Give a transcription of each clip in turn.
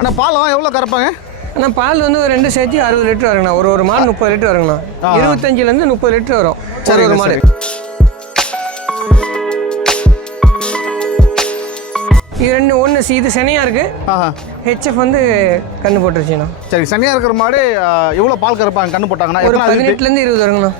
அண்ணா பாலம் எவ்வளோ கறப்பாங்க? ஆனால் பால் வந்து ஒரு ரெண்டு சேர்த்து அறுபது லிட்டர் வருங்கண்ணா. ஒரு ஒரு மாடு முப்பது லிட்டர் வருங்கண்ணா. இருபத்தஞ்சிலேருந்து முப்பது லிட்டர் வரும். சரிங்க, ஒரு மாடு. சரி. இது ரெண்டு ஒன்று இது சனியாக இருக்குது ஹெச்எஃப் வந்து கண்ணு போட்டுருச்சுண்ணா. சரி சனியாக இருக்கிற மாடு எவ்வளோ பால் கறப்பாங்க கண்ணு போட்டாங்கன்னா? ஒரு? பதினெட்டுலேருந்து இருபது வருங்கண்ணா.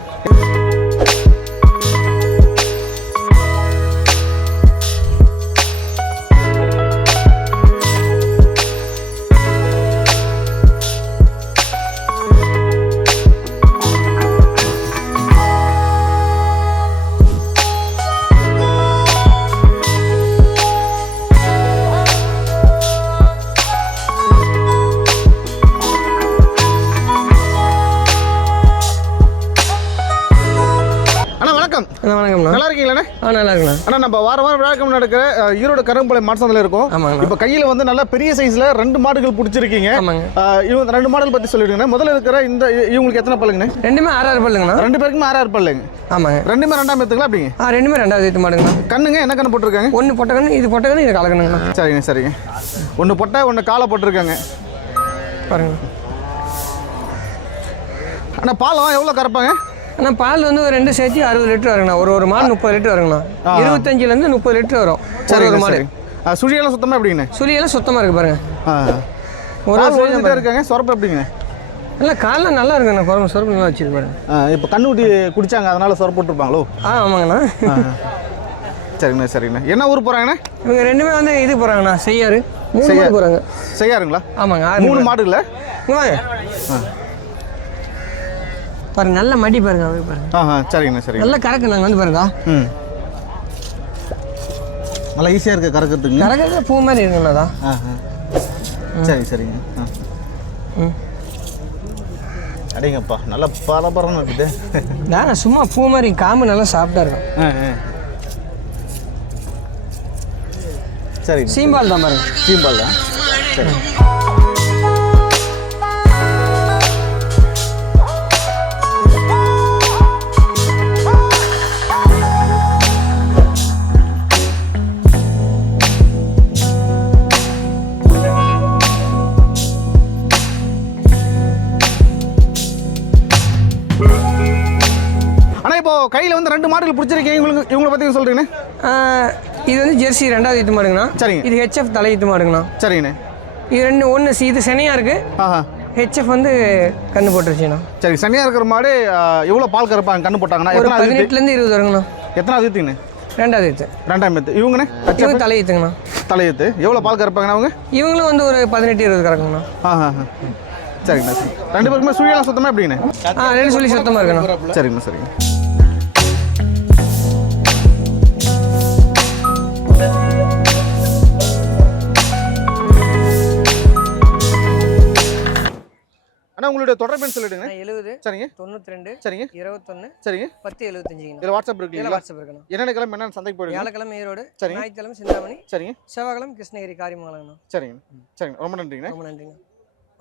அண்ணா வணக்கம் அண்ணா வணக்கம்ண்ணா. நல்லா இருக்கீங்களாண்ணே ஆ நல்லா இருக்குண்ணா அண்ணா நம்ம வார வாரம் விழாக்கம் நடக்கிற ஈரோடு கரும்பலை மாடசந்தில் இருக்கோம். ஆமாங்கண்ணா. இப்போ கையில் வந்து நல்ல பெரிய சைஸில் ரெண்டு மாடுகள் பிடிச்சிருக்கீங்க. ஆமாங்க. இவங்க ரெண்டு மாடல் பற்றி சொல்லிடுங்க முதல்ல இருக்கிற இந்த இவங்களுக்கு எத்தனை பல்லுங்கண்ணே? ரெண்டுமே ஆறு ஆறு பல்லுங்கண்ணா. ரெண்டு பேருக்குமே ஆறு ஆறு பல்லுங்க. ஆமாங்க. ரெண்டுமே ரெண்டாம் எடுத்துங்களா அப்படிங்க? ஆ ரெண்டுமே ரெண்டாவது மாடுங்கண்ணா. கண்ணுங்க என்ன கண்ணு போட்டிருக்காங்க? ஒன்று பொட்ட கண்ணு இது பொட்ட கண்ணு இது கலக்கணுங்கண்ணா சரிங்க சரிங்க. ஒன்று பொட்டை ஒன்று காலை போட்டிருக்காங்க. பாருங்க. அண்ணா பாலம் எவ்வளோ கறப்பாங்க? ஆனால் பால் வந்து ஒரு ரெண்டு சேர்த்து அறுபது லிட்டர் வருங்கண்ணா. ஒரு ஒரு மாடு முப்பது லிட்டர் வருங்கண்ணா. இருபத்தஞ்சிலேருந்து முப்பது லிட்டர் வரும். சரிங்க ஒரு மாடு. சரி சுழியெல்லாம் சுத்தமாக எப்படிங்கண்ணே? சுழியெல்லாம் சுத்தமாக இருக்குது பாருங்க. ஒரு ஒழுந்துட்டே இருக்காங்க சொரப்பு எப்படிங்க நல்லா காலில் நல்லா இருக்குண்ணா குழம்பு சொரப்பு நல்லா வச்சிருக்கு பாருங்க. இப்போ கண்ணுக்குட்டி குடிச்சாங்க அதனால சொரப்பு போட்டிருப்பாங்களோ? ஆ ஆமாங்கண்ணா. சரிங்கண்ணா சரிங்கண்ணா. என்ன ஊர் போகிறாங்கண்ணே இவங்க ரெண்டுமே வந்து இது போகிறாங்கண்ணா செய்யாறு. மூணு மாடு போகிறாங்க செய்யாருங்களா ஆமாங்க மூணு மாடுங்களா? இங்க வாங்க. பாருங்க நல்ல மடி பாருங்க அப்படியே பாருங்க. ஆஹா சரிங்கண்ணா சரிங்க நல்ல கறக்கு நாங்கள் வந்து பாருங்க. ம். நல்லா ஈஸியாக இருக்குது கறக்கிறதுங்க கறக்கிறது பூ மாதிரி இருக்குண்ணா தான் ஆஹா சரி சரிங்க. ஆ. ம். அடிங்கப்பா நல்லா பரபரன்னு இருக்குது. நான் சும்மா பூ மாதிரி காம்பு நல்லா சாப்பிட்டா இருக்கும். ஆ ஆ. சரிங்க. சீம்பால் தான் பாருங்க. சீம்பால் தான். சரி. இப்போ கையில் வந்து ரெண்டு மாடுகள் பிடிச்சிருக்கீங்க. இவங்களுக்கு இவங்களை பற்றி சொல்கிறீங்கண்ணே இது வந்து ஜெர்சி ரெண்டாவது ஈத்து மாடுங்கண்ணா. சரிங்க. இது ஹெச்எஃப் தலை ஈத்து மாடுங்கண்ணா. சரிங்கண்ணே. இது ரெண்டு ஒன்று இது சனியாக இருக்குது ஆஹா. ஹெச்எஃப் வந்து கண்ணு போட்டுருச்சுண்ணா. சரி சனியாக இருக்கிற மாடு எவ்வளோ பால் கறப்பாங்க கண்ணு போட்டாங்கன்னா? ஒரு? பதினெட்டுலேருந்து இருபது வருங்கண்ணா. எத்தனாவது ஈத்துங்கண்ணே ரெண்டாவது ஈத்து ரெண்டாம் ஈத்து இவங்கண்ணே? இவங்க தலை ஈத்துங்கண்ணா தலையீத்து எவ்வளோ பால் கறப்பாங்கண்ணா அவங்க? இவங்களும் வந்து ஒரு பதினெட்டு இருபது கறக்குங்கண்ணா. ஆஹா. சரிங்கண்ணா சரி. ரெண்டு பேருக்குமே சுழியெல்லாம் சுத்தமாக எப்படிங்கண்ணே? ஆ ரெண்டு சொல்லி சுத்தமாக இருக்குண்ணா. சரிங்கண்ணா சரிங்க அண்ணா உங்களுடைய தொடர்புன்னு சொல்லிடுங்க. எழுபது சரிங்க. தொண்ணூற்றி ரெண்டு சரிங்க. இருபத்தொன்று சரிங்க. பத்து எழுபத்தஞ்சுங்கண்ணா இதில் வாட்ஸ்அப் இதில் இருக்குங்களா வாட்ஸ்அப் இருக்குண்ணா. என்னென்ன கிழமை என்னென்ன சந்தைக்கு போயிடுங்க வியாழக்கிழமை ஈரோடு சரிங்க. ஞாயிற்றுக்கிழமை சிந்தாமணி சரிங்க. செவ்வாய்க்கிழமை கிருஷ்ணகிரி காரியமங்கலங்கண்ணா சரிங்க. சரிங்க. ரொம்ப நன்றிங்கண்ணே. ரொம்ப நன்றிங்க